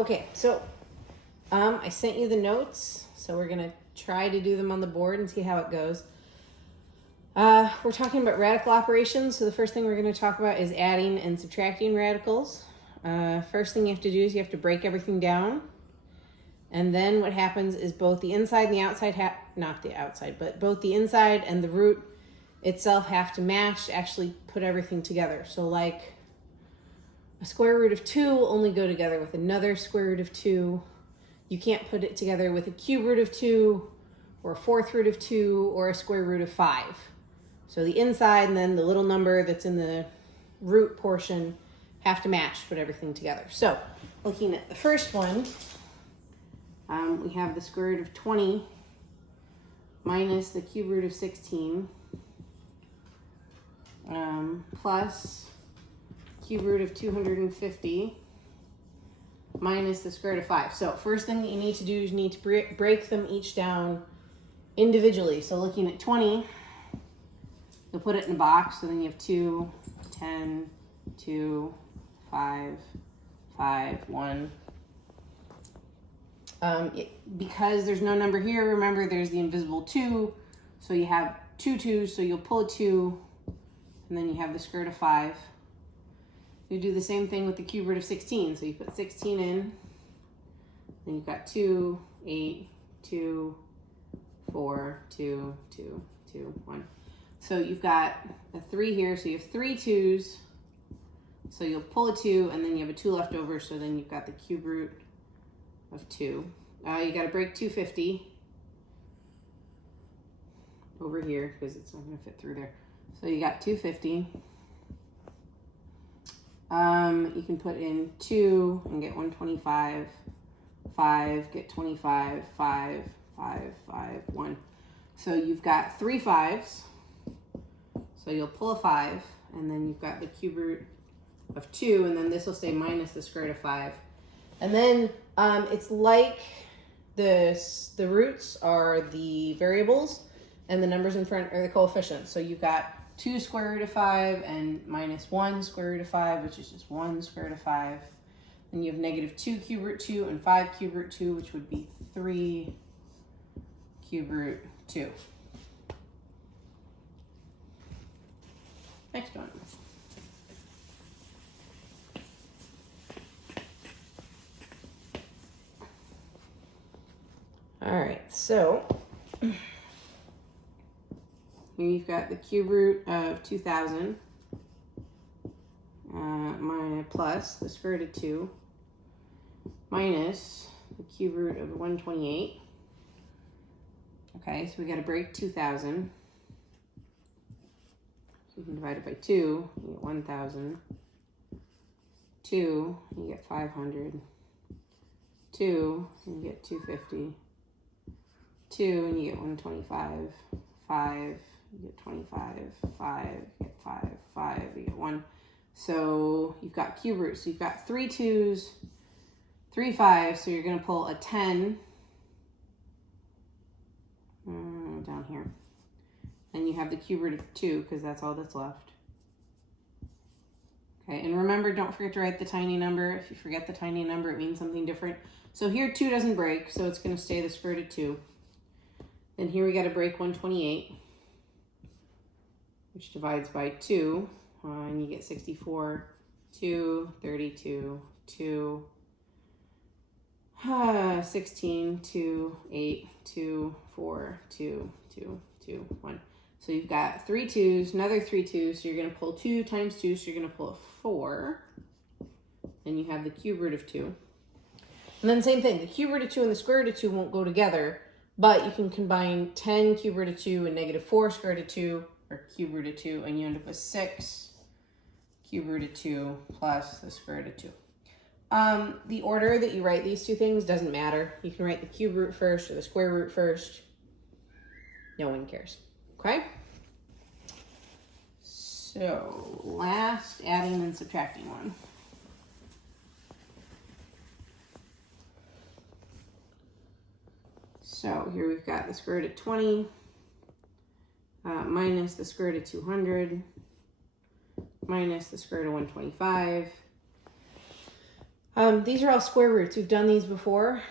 Okay, so I sent you the notes, so we're gonna try to do them on the board and see how it goes. We're talking about radical operations, so the first thing we're going to talk about is adding and subtracting radicals. First thing you have to do is you have to break everything down, and then what happens is both the inside and the outside not the outside, but both the inside and the root itself have to match to actually put everything together. So like a square root of 2 will only go together with another square root of 2. You can't put it together with a cube root of 2 or a fourth root of 2 or a square root of 5. So the inside and then the little number that's in the root portion have to match to put everything together. So looking at the first one, we have the square root of 20 minus the cube root of 16 plus cube root of 250 minus the square root of 5. So first thing that you need to do is you need to break them each down individually. So looking at 20, you'll put it in a box. So then you have 2, 10, 2, 5, 5, 1. Because there's no number here, remember there's the invisible 2. So you have 2 2s, so you'll pull a 2, and then you have the square root of 5. You do the same thing with the cube root of 16. So you put 16 in, then you've got 2, 8, 2, 4, 2, 2, 2, 1. So you've got a 3 here, so you have 3 2s. So you'll pull a 2, and then you have a 2 left over, so then you've got the cube root of 2. You got to break 250 over here, because it's not going to fit through there. So you got 250. You can put in 2 and get 125, 5, get 25, 5, 5, 5, 1. So you've got 3 5s. So you'll pull a 5, and then you've got the cube root of 2, and then this will stay minus the square root of 5. And then it's like the roots are the variables, and the numbers in front are the coefficients. So you've got 2 square root of 5 and minus 1 square root of 5, which is just 1 square root of 5. Then you have negative 2 cube root 2 and 5 cube root 2, which would be 3 cube root 2. Next one. All right, so here you've got the cube root of 2000 plus the square root of 2 minus the cube root of 128. Okay, so we got to break 2000. So you can divide it by 2, you get 1000. 2, you get 500. 2, you get 250. 2, and you get 125. 5, you get 25. 5, you get 5. 5, you get 1. So you've got cube roots. So you've got 3 2s, 3 5s. So you're going to pull a 10 down here. And you have the cube root of 2 because that's all that's left. Okay, and remember, don't forget to write the tiny number. If you forget the tiny number, it means something different. So here 2 doesn't break, so it's going to stay the square root of 2. Then here we got to break 128, which divides by 2, and you get 64, 2, 32, 2, 16, 2, 8, 2, 4, 2, 2, 2, 1. So you've got 3 2s, another 3 2s, so you're going to pull 2 times 2, so you're going to pull a 4, and you have the cube root of 2. And then same thing, the cube root of 2 and the square root of 2 won't go together, but you can combine 10 cube root of 2 and negative 4 square root of 2, or cube root of 2, and you end up with 6 cube root of 2 plus the square root of 2. The order that you write these two things doesn't matter. You can write the cube root first or the square root first. No one cares. Okay? So, last adding and subtracting one. So here we've got the square root of 20 minus the square root of 200 minus the square root of 125. These are all square roots. We've done these before.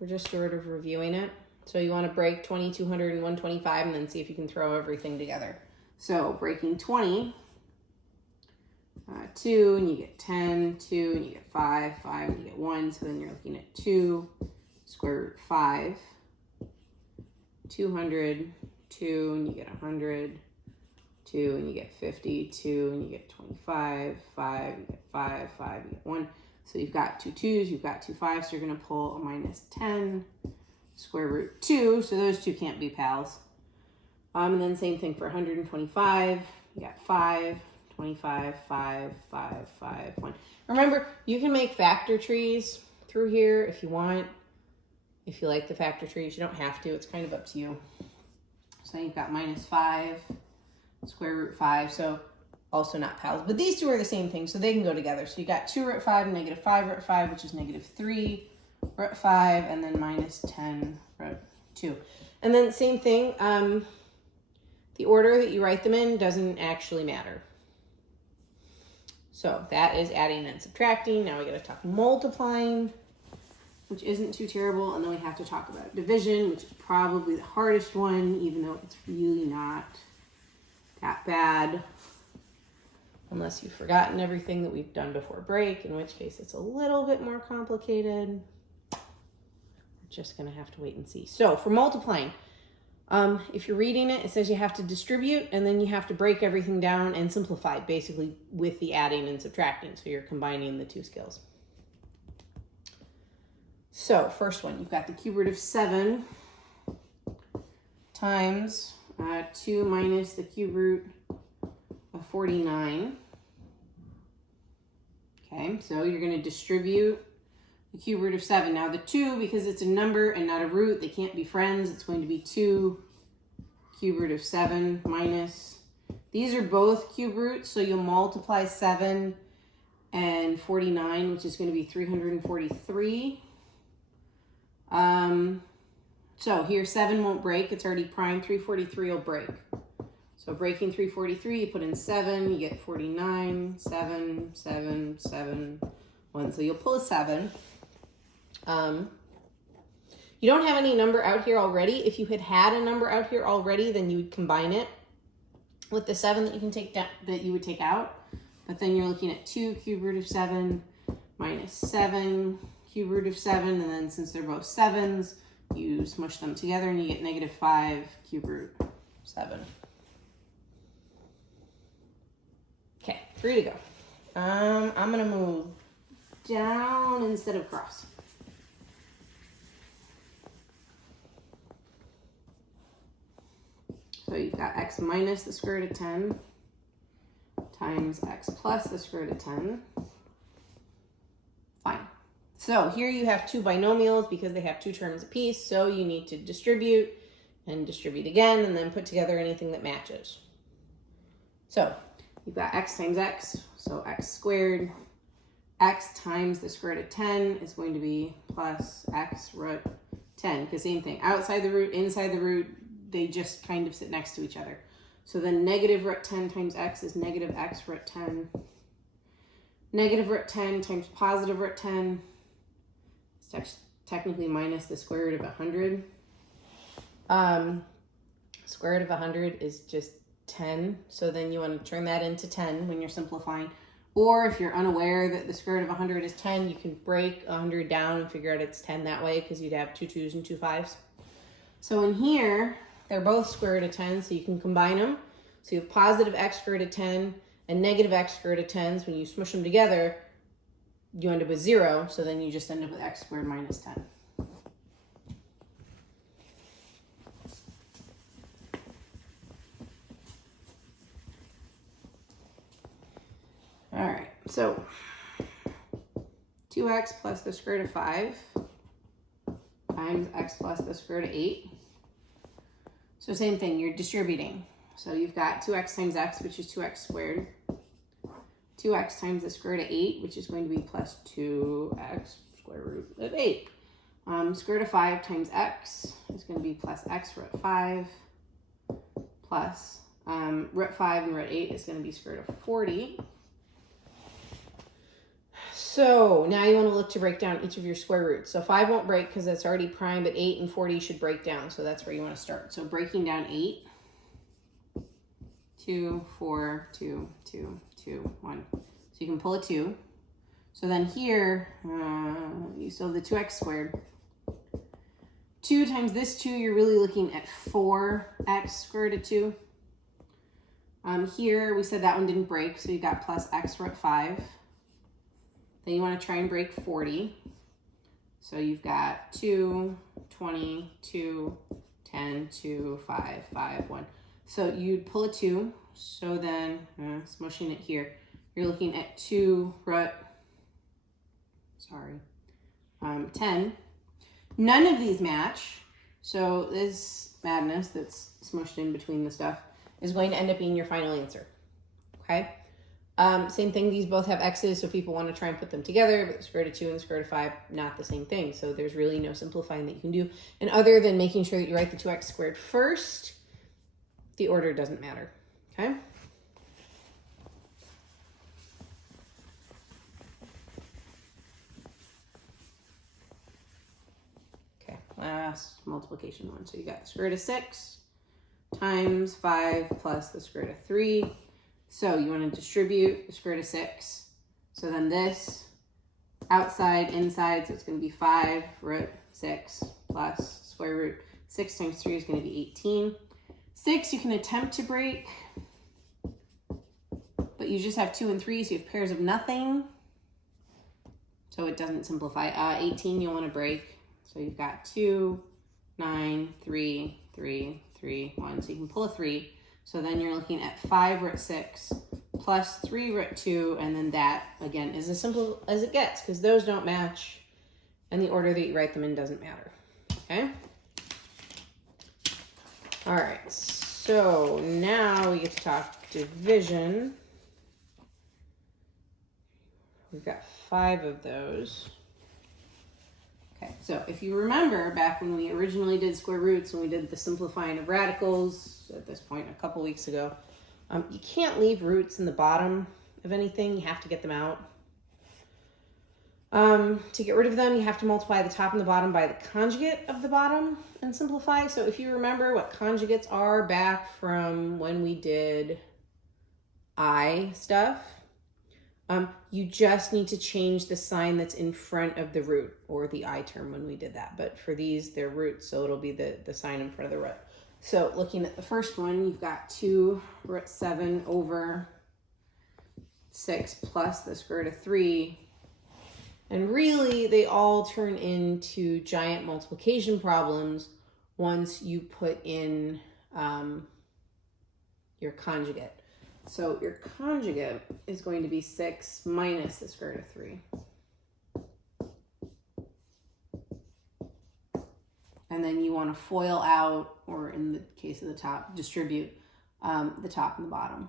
We're just sort of reviewing it. So you want to break 20, 200, and 125 and then see if you can throw everything together. So breaking 20, 2 and you get 10, 2 and you get 5, 5 and you get 1. So then you're looking at 2 square root 5, 200, 2 and you get 100, 2 and you get 50, 2 and you get 25, 5, you get 5, 5, you get 1. So you've got 2 2s, you've got 2 5s, so you're going to pull a minus 10 square root 2, so those two can't be pals. And then same thing for 125, you got 5, 25, 5, 5, 5, 1. Remember, you can make factor trees through here if you want. If you like the factor trees, you don't have to. It's kind of up to you. So you've got minus 5, square root 5, so also not pals. But these two are the same thing, so they can go together. So you got 2 root 5 and negative 5 root 5, which is negative 3 root 5, and then minus 10 root 2. And then same thing, the order that you write them in doesn't actually matter. So that is adding and subtracting. Now we got to talk multiplying, which isn't too terrible. And then we have to talk about division, which is probably the hardest one, even though it's really not that bad. Unless you've forgotten everything that we've done before break, in which case it's a little bit more complicated. We're just going to have to wait and see. So for multiplying, if you're reading it, it says you have to distribute and then you have to break everything down and simplify basically with the adding and subtracting. So you're combining the two skills. So first one, you've got the cube root of 7 times 2 minus the cube root of 49. Okay, so you're going to distribute the cube root of 7. Now the 2, because it's a number and not a root, they can't be friends. It's going to be 2 cube root of 7 minus. These are both cube roots, so you'll multiply 7 and 49, which is going to be 343. So here 7 won't break. It's already prime. 343 will break. So breaking 343, you put in 7, you get 49, 7, 7, 7, 1. So you'll pull a 7. You don't have any number out here already. If you had a number out here already, then you would combine it with the 7 that you can take down, that you would take out. But then you're looking at 2 cube root of 7 minus 7 cube root of 7, and then since they're both 7s, you smush them together and you get negative 5 cube root 7. Okay, 3 to go. I'm gonna move down instead of across. So you've got x minus the square root of 10 times x plus the square root of 10. Fine. So here you have two binomials because they have two terms apiece, so you need to distribute and distribute again and then put together anything that matches. So you've got x times x, so x squared. X times the square root of 10 is going to be plus x root 10, because same thing. Outside the root, inside the root, they just kind of sit next to each other. So then negative root 10 times x is negative x root 10. Negative root 10 times positive root 10 is technically minus the square root of 100. Square root of 100 is just 10. So then you want to turn that into 10 when you're simplifying. Or if you're unaware that the square root of 100 is 10, you can break 100 down and figure out it's 10 that way because you'd have 2 2s and 2 5s. So in here, they're both square root of 10, so you can combine them. So you have positive x square root of 10 and negative x square root of 10. So when you smush them together, you end up with 0. So then you just end up with x squared minus 10. All right, so 2x plus the square root of 5 times x plus the square root of 8. So same thing, you're distributing. So you've got 2x times x, which is 2x squared. 2x times the square root of 8, which is going to be plus 2x square root of 8. Square root of 5 times x is going to be plus x root 5 plus root 5 and root 8 is going to be square root of 40. So now you want to look to break down each of your square roots. So 5 won't break because it's already prime, but 8 and 40 should break down. So that's where you want to start. So breaking down 8, 2, 4, 2, 2, 2, 1. So you can pull a 2. So then here, you still have the 2x squared. 2 times this 2, you're really looking at 4x square root of 2. Here, we said that one didn't break, so you got plus x root 5. Then you want to try and break 40. So you've got 2, 20, 2, 10, 2, 5, 5, 1. So you'd pull a 2. So then, smushing it here, you're looking at 2 root, 10. None of these match. So this madness that's smushed in between the stuff is going to end up being your final answer. Okay? Same thing, these both have x's, so people want to try and put them together, but the square root of 2 and the square root of 5, not the same thing. So there's really no simplifying that you can do. And other than making sure that you write the 2x squared first, the order doesn't matter. Okay? Okay, last multiplication one. So you got the square root of 6 times 5 plus the square root of 3. So you want to distribute the square root of 6. So then this, outside, inside, so it's going to be 5 root 6 plus square root 6 times 3 is going to be 18. 6 you can attempt to break, but you just have 2 and 3, so you have pairs of nothing. So it doesn't simplify. 18 you'll want to break. So you've got 2, 9, 3, 3, 3, 1. So you can pull a 3. So then you're looking at 5 root 6 plus 3 root 2, and then that, again, is as simple as it gets because those don't match, and the order that you write them in doesn't matter. Okay? All right, so now we get to talk division. We've got 5 of those. Okay, so if you remember back when we originally did square roots and we did the simplifying of radicals at this point a couple weeks ago, you can't leave roots in the bottom of anything. You have to get them out. To get rid of them, you have to multiply the top and the bottom by the conjugate of the bottom and simplify. So if you remember what conjugates are back from when we did I stuff, you just need to change the sign that's in front of the root, or the I term when we did that. But for these, they're roots, so it'll be the sign in front of the root. So looking at the first one, you've got 2 root 7 over 6 plus the square root of 3. And really, they all turn into giant multiplication problems once you put in your conjugate. So your conjugate is going to be 6 minus the square root of 3. And then you want to FOIL out, or in the case of the top, distribute the top and the bottom.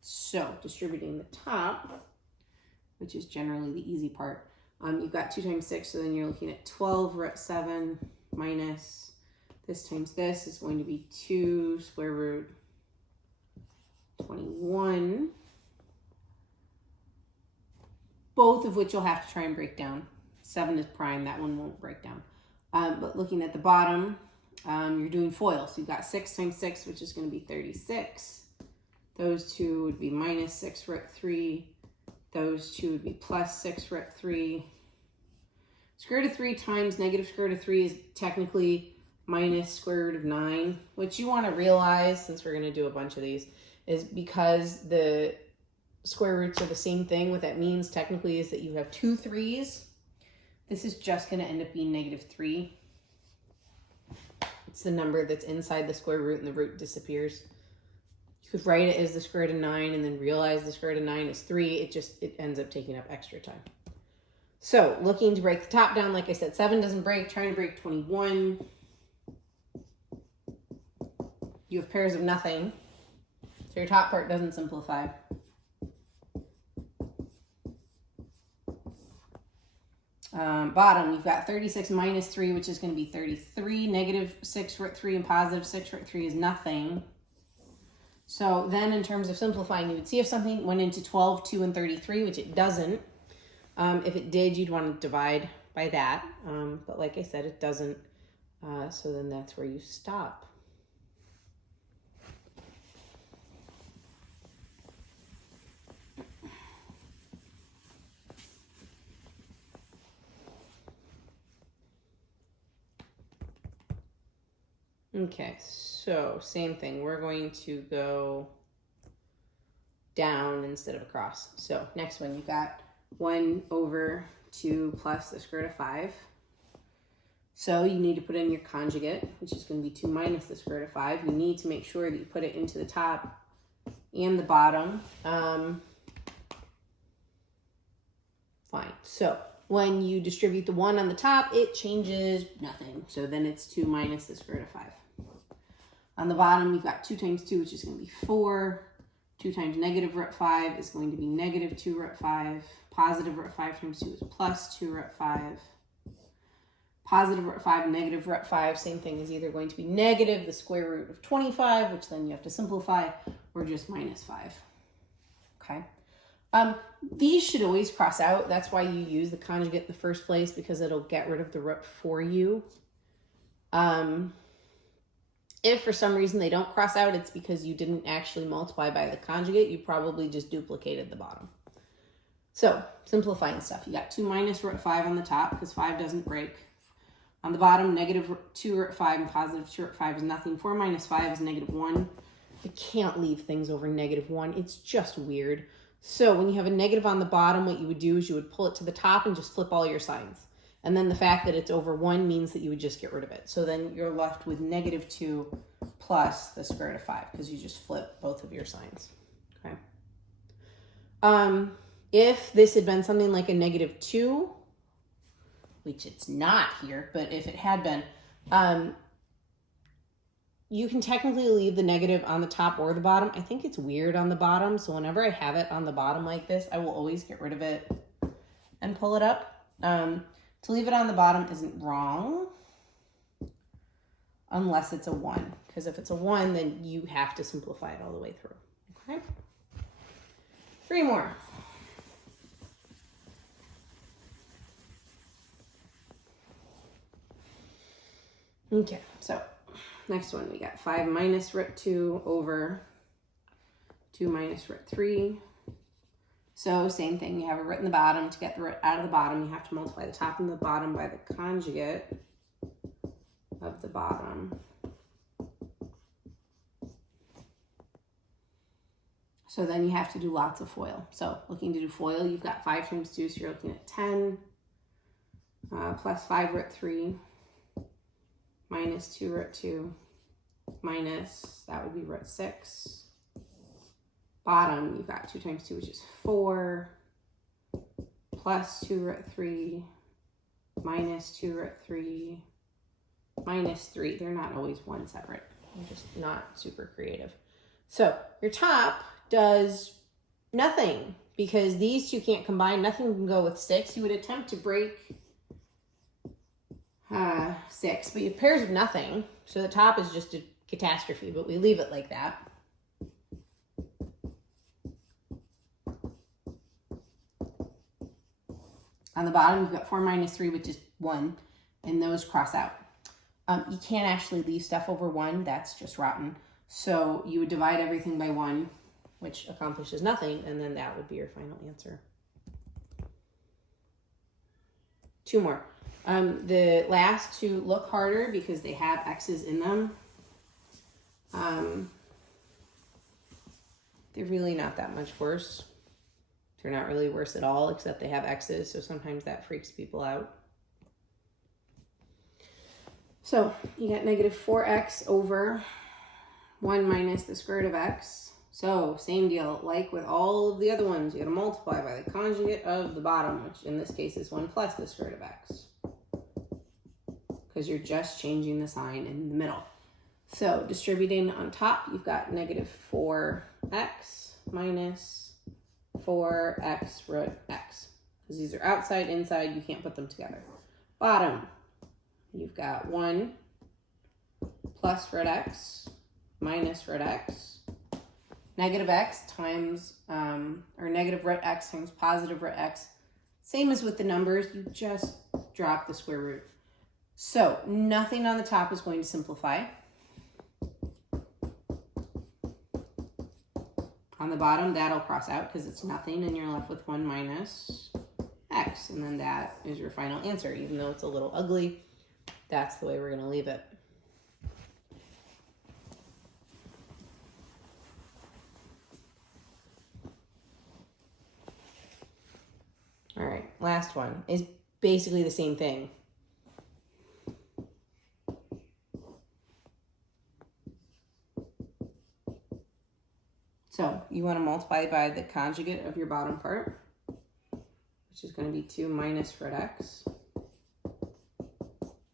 So distributing the top, which is generally the easy part, you've got 2 times 6, so then you're looking at 12 root 7 minus this times this is going to be 2 square root 21, both of which you'll have to try and break down. 7 is prime, that one won't break down. But looking at the bottom, you're doing FOIL. So you've got 6 times 6, which is going to be 36. Those two would be minus 6 root 3. Those two would be plus 6 root 3. Square root of 3 times negative square root of 3 is technically minus square root of 9. What you want to realize, since we're going to do a bunch of these, is because the square roots are the same thing, what that means technically is that you have 2 3's. This is just going to end up being negative 3. It's the number that's inside the square root and the root disappears. You could write it as the square root of 9 and then realize the square root of 9 is 3. It ends up taking up extra time. So looking to break the top down, like I said, 7 doesn't break. Trying to break 21. You have pairs of nothing. So your top part doesn't simplify. Bottom, you've got 36 minus 3, which is going to be 33. Negative 6 root 3 and positive 6 root 3 is nothing. So then in terms of simplifying, you would see if something went into 12, 2, and 33, which it doesn't. If it did, you'd want to divide by that. But like I said, it doesn't. So then that's where you stop. Okay, so same thing. We're going to go down instead of across. So next one, you got 1 over 2 plus the square root of 5. So you need to put in your conjugate, which is going to be 2 minus the square root of 5. You need to make sure that you put it into the top and the bottom. Fine. So when you distribute the 1 on the top, it changes nothing. So then it's 2 minus the square root of 5. On the bottom, you've got 2 times 2, which is going to be 4. 2 times negative root 5 is going to be negative 2 root 5. Positive root 5 times 2 is plus 2 root 5. Positive root 5, negative root 5, same thing, is either going to be negative the square root of 25, which then you have to simplify, or just minus 5. Okay. These should always cross out. That's why you use the conjugate in the first place, because it'll get rid of the root for you. If for some reason they don't cross out, it's because you didn't actually multiply by the conjugate. You probably just duplicated the bottom. So, simplifying stuff. You got 2 minus root 5 on the top, because 5 doesn't break. On the bottom, negative 2 root 5 and positive 2 root 5 is nothing. 4 minus 5 is negative 1. You can't leave things over negative 1. It's just weird. So, when you have a negative on the bottom, what you would do is you would pull it to the top and just flip all your signs. And then the fact that it's over 1 means that you would just get rid of it. So then you're left with negative 2 plus the square root of 5, because you just flip both of your signs. Okay. If this had been something like a negative 2, which it's not here, but if it had been, you can technically leave the negative on the top or the bottom. I think it's weird on the bottom, so whenever I have it on the bottom like this, I will always get rid of it and pull it up. To leave it on the bottom isn't wrong, unless it's a 1. Because if it's a 1, then you have to simplify it all the way through. Okay? 3 more. Okay, so next one, we got 5 minus root 2 over 2 minus root 3. So same thing, you have a root in the bottom. To get the root out of the bottom, you have to multiply the top and the bottom by the conjugate of the bottom. So then you have to do lots of FOIL. So looking to do FOIL, you've got 5 times 2, so you're looking at 10 plus 5 root 3 minus 2 root 2 minus, that would be root 6. Bottom, you've got 2 times 2, which is 4, plus 2 root 3, minus 2 root 3, minus 3. They're not always one separate. I'm just not super creative. So your top does nothing, because these two can't combine. Nothing can go with 6. You would attempt to break 6, but you have pairs of nothing. So the top is just a catastrophe, but we leave it like that. On the bottom, you've got 4 minus 3, which is 1, and those cross out. You can't actually leave stuff over 1. That's just rotten. So you would divide everything by 1, which accomplishes nothing, and then that would be your final answer. 2 more. The last 2 look harder because they have X's in them. They're really not that much worse. They're not really worse at all, except they have X's, so sometimes that freaks people out. So you got negative 4x over 1 minus the square root of x. So same deal, like with all of the other ones, you got to multiply by the conjugate of the bottom, which in this case is 1 plus the square root of x. Because you're just changing the sign in the middle. So distributing on top, you've got negative 4x minus 4x root x. Because these are outside, inside, you can't put them together. Bottom, you've got 1 plus root x minus root x. Negative x times, or negative root x times positive root x. Same as with the numbers, you just drop the square root. So nothing on the top is going to simplify. On the bottom, that'll cross out because it's nothing, and you're left with 1 minus x. And then that is your final answer. Even though it's a little ugly, that's the way we're going to leave it. All right, last one is basically the same thing. So you want to multiply by the conjugate of your bottom part, which is going to be 2 minus root x,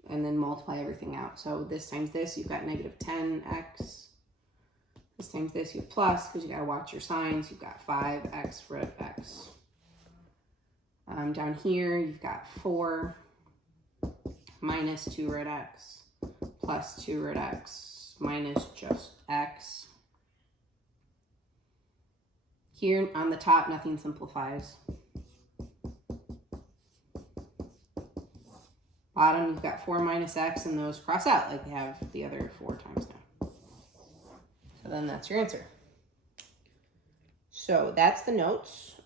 and then multiply everything out. So this times this, you've got negative 10x. This times this, you have plus, because you got to watch your signs. You've got 5x root x. Down here, you've got 4 minus 2 root x plus 2 root x minus just x. Here on the top, nothing simplifies. Bottom, you've got 4 minus x, and those cross out like you have the other 4 times now. So then that's your answer. So that's the notes.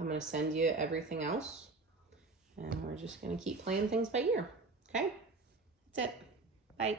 I'm going to send you everything else, and we're just going to keep playing things by ear. Okay? That's it. Bye.